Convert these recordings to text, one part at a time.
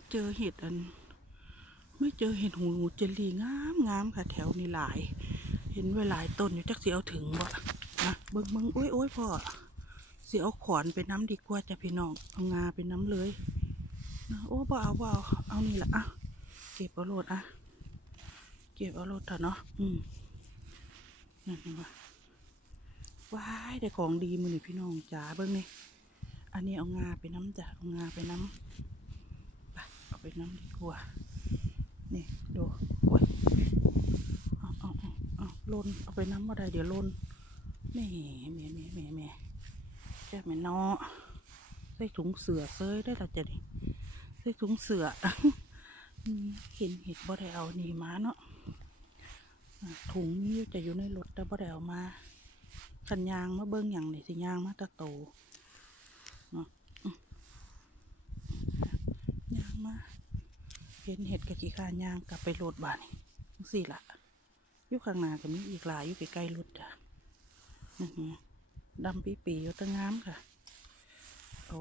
มาเจอเห็ดอัน ไม่เจอเห็ดหูหนูเจลีงามงามค่ะ แถวนี้หลาย เห็นไว้หลายต้นอยู่จักเสียเอาถึงบ่นะเบิ่งเบิ่งโอ้ยโอ้ยพ่อเสียเอาขอนไปน้ำดีกว่าจะพี่น้องเอางาไปน้ำเลยนะโอ้บ่เอาบ่เอาเอานี่แหละอะเก็บเอาโลดอะเก็บเอาโลดเถอะเนาะอืมนั่นเห็นปะว้ายได้ของดีมือนี่พี่น้องจ๋าเบิ่งนี่อันนี้เอางาไปน้ำจ้ะเอางาไปน้ำ ไปน้ำดีกว่า นี่ดูโอ้ยเอาเอาเอาเอาลนเอาไปน้ำมาได้เดี๋ยวลนแหม่แม่แม่แม่แม่แค่แม่เนาะใส่ถุงเสือเซยได้ละจ้ะนี่ใส่ถุงเสืออืมเห็นเห็ดบ่ได้เอานี่มาเนาะถุงนี้จะอยู่ในรถแต่บ่ได้เอามาขันยางมาเบิ้งอย่างนี่สิยางมาตะโตเนาะ ยางมาเห็นเห็ดกะจิคานยางกลับไปโหลดบ้านนี่จังสี่ละยู่ข้างหน้าก็มีอีกหลายอยู่ใกล้ๆรถจ้ะดำปีปีอยู่ตั้งงามค่ะเอา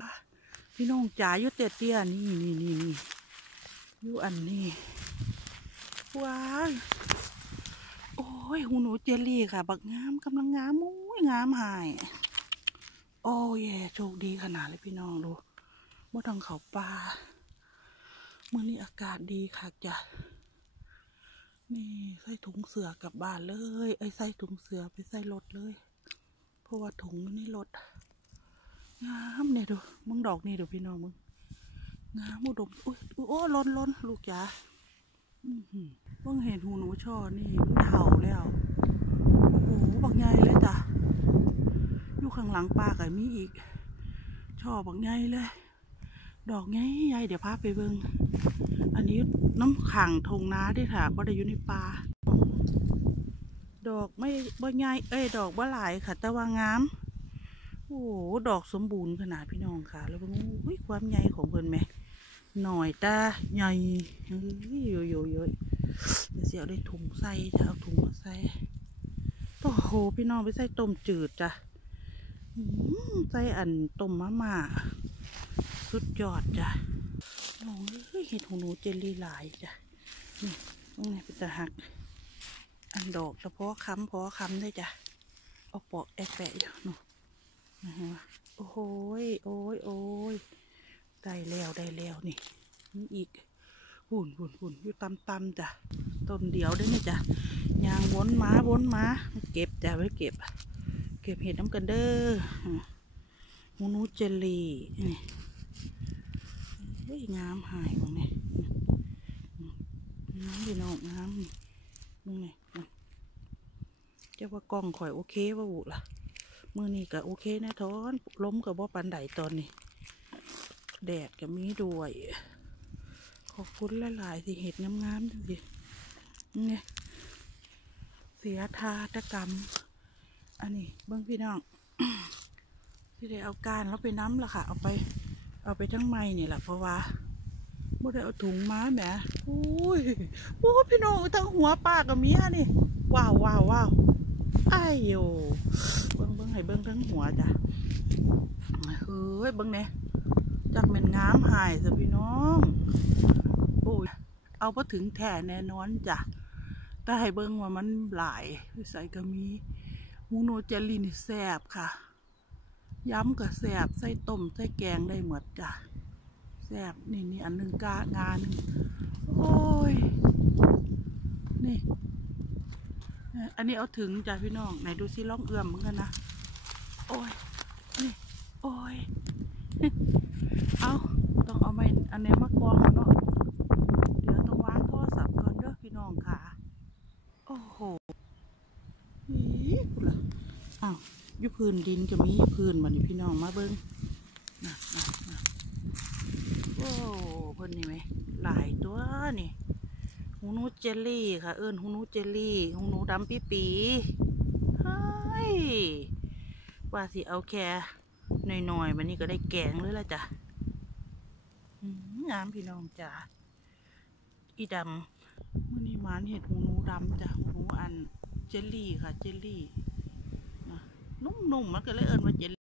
พี่น้องจ๋าอยู่เตี้ยเตี้ยนี่นี่นี่อยู่อันนี้ว้ายโอ้ยหูหนูเจลลี่ค่ะ บักงามกำลังงามมุ้ยงามหาย โอ้ยโชคดีขนาดเลยพี่น้องดูบ่ต้องเขาป่า มื่อนี้อากาศดีค่ะจ้ะนี่ใส่ถุงเสือกลับบ้านเลย ไอ้ใส่ถุงเสือไปใส่รถเลย เพราะว่าถุงอยู่ในรถงามเนี่ยดูมึงดอกนี่เดี๋ยวพี่น้องมึงงามอุดมอุ้ยอุ๊ยโอ้ล้นล้นลูกจ๋าเพิ่งเห็นหูหนูช่อนี่มันเห่าแล้วโอ้โหบักใหญ่เลยจ้ะอยู่ข้างหลังป้าก็มีอีก ช่อบักใหญ่เลย ดอกไงยายเดี๋ยวพาไปเบิงอันนี้น้ำขังทงนาด้วยค่ะบ่ได้อยู่ในป่าดอกไม่บ่ใหญ่เอ้ยดอกบ่หลายค่ะ แต่ว่างามโอ้โหดอกสมบูรณ์ขนาดพี่น้องค่ะ แล้วเบิ่งอุ้ยความใหญ่ของเพิ่นแหม่หน่อยตาใหญ่เยโยโยโยเดี๋ยวเสียเอาได้ถุงใส่จะเอาถุงมาใส่โอ้โหพี่น้องไปใส่ต้มจืดจ้ะใส่อันต้มมะม่า สุดยอดจ้ะโอ้ยเห็ดหูหนูเจลลี่หลายจ้ะนี่ตรงไหนเป็นตะหัก อันดอกเฉพาะค้ำเพาะค้ำได้จ้ะเอาปอกแอบแปะอยู่นู่นะฮะโอ้โหโอ้ยโอ้ยได้แล้วได้แล้วนี่นี่อีกหุ่นหุ่นหุ่นอยู่ตำตำๆจ้ะต้นเดียวได้ไหมจ้ะยางวนมาวนมาเก็บจ้ะไว้เก็บ เก็บเห็ดน้ำกันเด้อหูหนูเจลลี่นี่ ฮ้ยงามหายบ้างเนี่ยงามพี่น้องงามนี่มึงเนี่ยเจ้าว่ากล้องข่อยโอเคว่าบุล่ะมือนี่ก็โอเคนะทอนล้มกับบ่ปันไดตอนนี้ แดดก็มีด้วย ขอบคุณหลายๆที่เห็ดงามๆจังสิเนี่ยเสียทาตกรรม อันนี้เบิ้องพี่น้องที่ได้เอาการแล้วไปน้ำละค่ะ เอาไป เอาไปทั้งไม้นี่แหละเพราะว่าบ่ได้เอาถุงมาแหมอุ้ยโอ้พี่น้องทั้งหัวปากับเมียนี่ ว้าวว้าวว้าวไอ้ายโยเบิ้งเบิ้งให้เบิ้งทั้งหัวจ้ะเฮ้ยเบิ้งเนี่ยจักเป็นงามหายสิพี่น้องโอ้ยเอาพอถึงแท่แน่นอนจ้ะแต่ให้เบิ้งว่ามันหลายใส่ก็มีหมูโนเจลินแซบค่ะ ย้ำกับแสบใส่ต้มใส่แกงได้หมดจ้ะแสบนี่นี่อันหนึ่งกางาหนึ่งโอ้ย นี่ อันนี้เอาถึงจ้ะพี่น้องไหนดูซิล่องเอื่อมเหมือนกันนะโอ้ยนี่โอ้ยเอาต้องเอาไม้อันนี้มากรองเนาะเดี๋ยวต้องวางโทรศัพท์ก่อนเด้อพี่น้องค่ะ โอ้โหนี่กูละอ้าว ยุพื้นดินก็มียุพื้นบัดนี้พี่น้องมาเบิ้งนะนะนะโอ้เพิ่นนี่ไหมหลายตัวนี่หูนูเจลลี่ค่ะ เอิญหูนูเจลลี่หูนูดำปีปีเฮ้ยว่าสิเอาแค่หน่อยๆวันนี้ก็ได้แกงเลยละจ้ะงามพี่น้องจ้ะอีดำมื่อนี้มานเห็ดหูนูดำจ้ะหูนูอันเจลลี่ค่ะ เจลลี่ นุ่มๆมันก็เลยเอิญว่าเจล